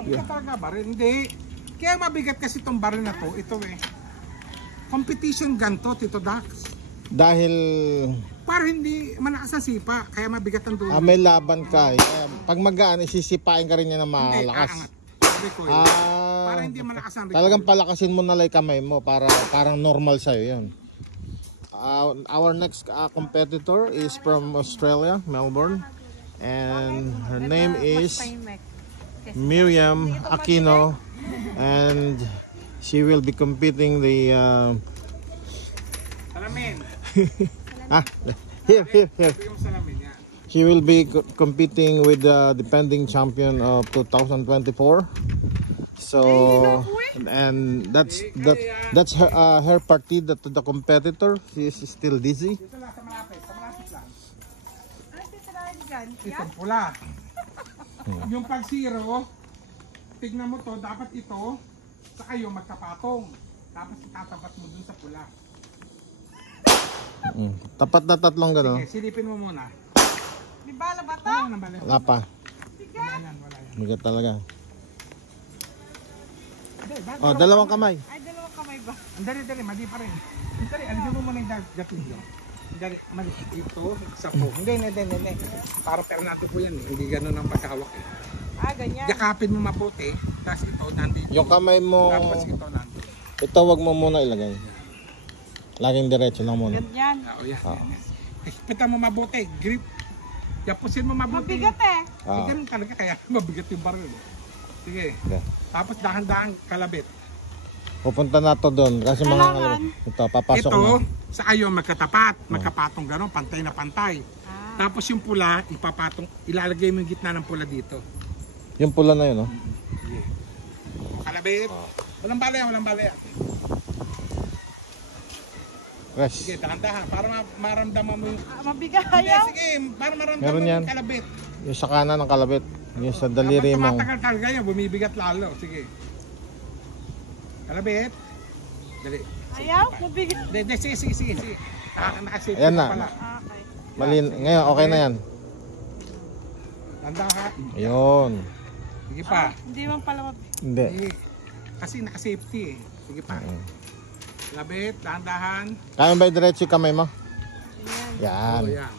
Mabigat talaga baril. Hindi. Kaya mabigat kasi itong baril na to. Ito competition gun to, Tito Dax. Dahil para hindi malakas sa sipa, kaya mabigat ang dulo. may laban ka. Pag magaan, isisipain ka rin niya ng malakas. Sabi ko para hindi malakas ang recoil. Talagang palakasin mo na lang kamay mo para parang normal sa'yo yun. Our next competitor is from Australia, Melbourne. And her name is Miriam Aquino. And she will be competing the... Salamin. Here. She will be competing with the defending champion of 2024. So, and that's her partida to the competitor. She is still dizzy. Dito lang sa malapit lang. Itong pula. Yung pag zero, tignan mo to, dapat ito, sa kayo magkapatong. Tapos itatapat mo dun sa pula. Tapat na tatlong gano'n. Sige, silipin mo muna. Di bala ba ito? Wala pa. Wala yan. Magat talaga. Oh, dalawang kamay. Ay, dalawang kamay ba? Ang dali, mali pa rin. Dali, alisin mo muna yung gatilyo. Dali, mali. Ito, isa po. Hindi. Para Fernando po yan. Hindi ganun ang pagkahawak eh. Ganyan. Yakapin mo mabuti. Tapos ito, nandito. Yung kamay mo, Tapos ito, nandito. ito wag mo muna ilagay. Laging diretso lang muna. Ganyan. Oo, yan. Pitan mo mabuti. Grip. Yapusin mo mabuti. Mabigat eh. Ganun talaga kaya mabigat yung baril. Sige. Yeah. Tapos dahan-dahan kalabit. Pupunta na to doon kasi mga ito papasok ito, na. sa kayo magkatapat, magkapatong gano'n, pantay na pantay. Tapos yung pula, ipapatong, ilalagay mo yung gitna ng pula dito. Yung pula na yun, no? Sige. Kalabit. Walang balaya. Rest. Sige, dahan-dahan para maramdaman mo yung... Mabigat Hindi, ayaw. sige, para maramdaman Meron mo yan. yung kalabit. Yung sa kanan ng kalabit. Yung sa daliri mo. Kapag tumatagal talaga yan, bumibigat lalo. Sige. Kalabit. Dali. Ayaw? Mabigat. Hindi, sige. Nakasave Ayan na. pala. Okay. Malin. Ngayon, okay na yan. Tanda ka. Ayun. Sige pa. Hindi man pala mabigat. Hindi. Sige. Kasi naka-safety eh. Sige pa. Labit, dahan-dahan. Kaya ba diretso yung kamay mo? Yan. Yan. O yan.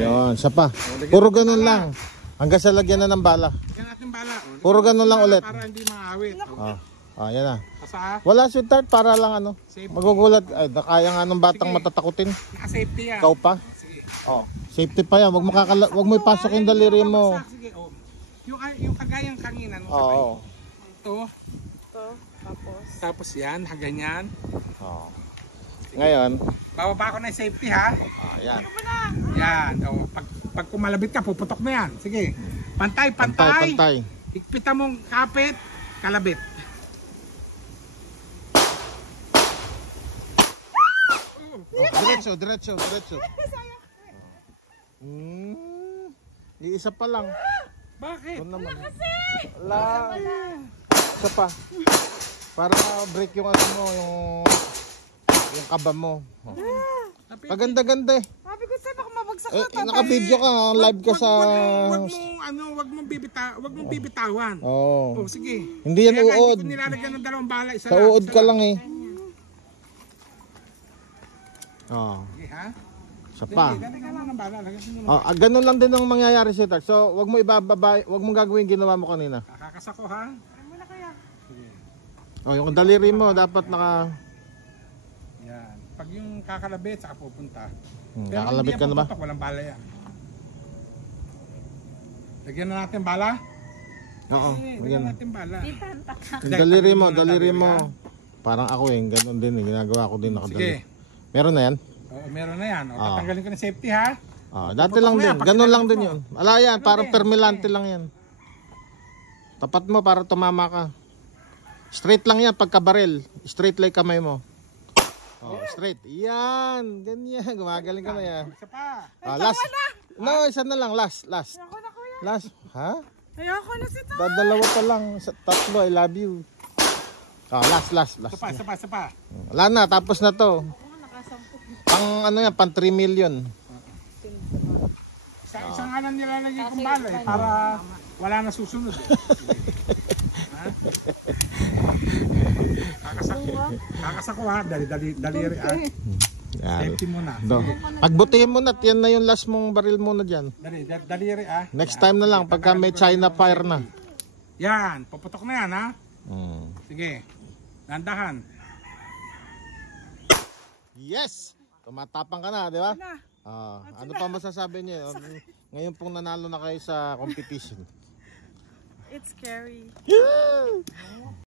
Yun. Isa pa. Puro ganun lang. Hanggang sa lagyan na ng bala. Yan natin bala. Puro ganun lang ulit. Para hindi maawit. Yan na. Kasa, Wala sweetheart para lang ano. safety. Magugulat. Ay, kaya nga ng batang Sige. matatakutin. Naka-safety yan. Ikaw pa. Sige. Safety pa yan. Wag mo ipasok yung daliri mo. Sige, oh. Yung kagayang kanginan mo. Oo. Ito. Ito. Tapos yan, ganyan. Oo. Ngayon. Bababa ko na yung safety ha. Yan. Yan. Oh. Pag kumalabit ka, puputok na yan. Sige. Pantay. Pantay. Higpitan mong kapit, kalabit. Diretso. Iisa pa lang. Bakit? Doon naman. Wala. Isa pa. Para break yung ano mo, yung kaba mo. Paganda-ganda eh. Sabi ko sa'yo, baka mabagsak Naka-video ka, live ka sa... Wag mong bibitawan. Oo. Oh, sige. Hindi yan Kaya uod. hindi ko nilalagyan ng dalawang bala, isa Sa lang. uod ka lang eh. Oo. Sige ha? Isa pa. Dali ka lang ng bala, lagyan mo na. Ganun lang din ang mangyayari sa ito. So, wag mo ibababa, wag mong gagawin ginawa mo kanina. Kakasako ha? Muna kaya. Sige. Yung daliri mo dapat naka... Yan. Pag yung kakalabit, saka pupunta. Kakalabit ka na ba? Pupunta, walang bala yan. Lagyan na natin bala? Oo. Lagyan na natin bala. Yung daliri mo. Parang ako eh, ganun din eh. Ginagawa ko din nakadali. Sige. Meron na yan? Oo, meron na yan. Tatanggalin ko na safety ha? Dati lang din. Ganun lang din yun. Ala yan, parang permelante lang yan. Tapat mo para tumama ka. Straight lang yan pagka-barrel. Straight like kamay mo. Straight. Yan. Ganyan. Gumagaling ka na yan. Isa pa. Last. No, isa na lang. Last. Ayoko na kuya. Last. Ha? Ayoko na si Tom. Dalawa pa lang. Tatlo. I love you. Last. Isa pa. Wala na. Tapos na to. Pang ano yan. Pang 3 million. Isa Sa isang alam nilalagay kong bala eh, para wala na susunod. Ha? Kakasako ha, daliri ha. Yan. Safety muna. Do. Pagbutihin mo na, yan na yung last mong baril muna dyan. Daliri ha. Next time na lang, pagka may China fire na. Yan, puputok na yan ha. Mm. Sige, nandahan. Yes! Tumatapang ka na, di ba? Na. Ano pa masasabi niyo? Ngayon pong nanalo na kayo sa competition. It's scary.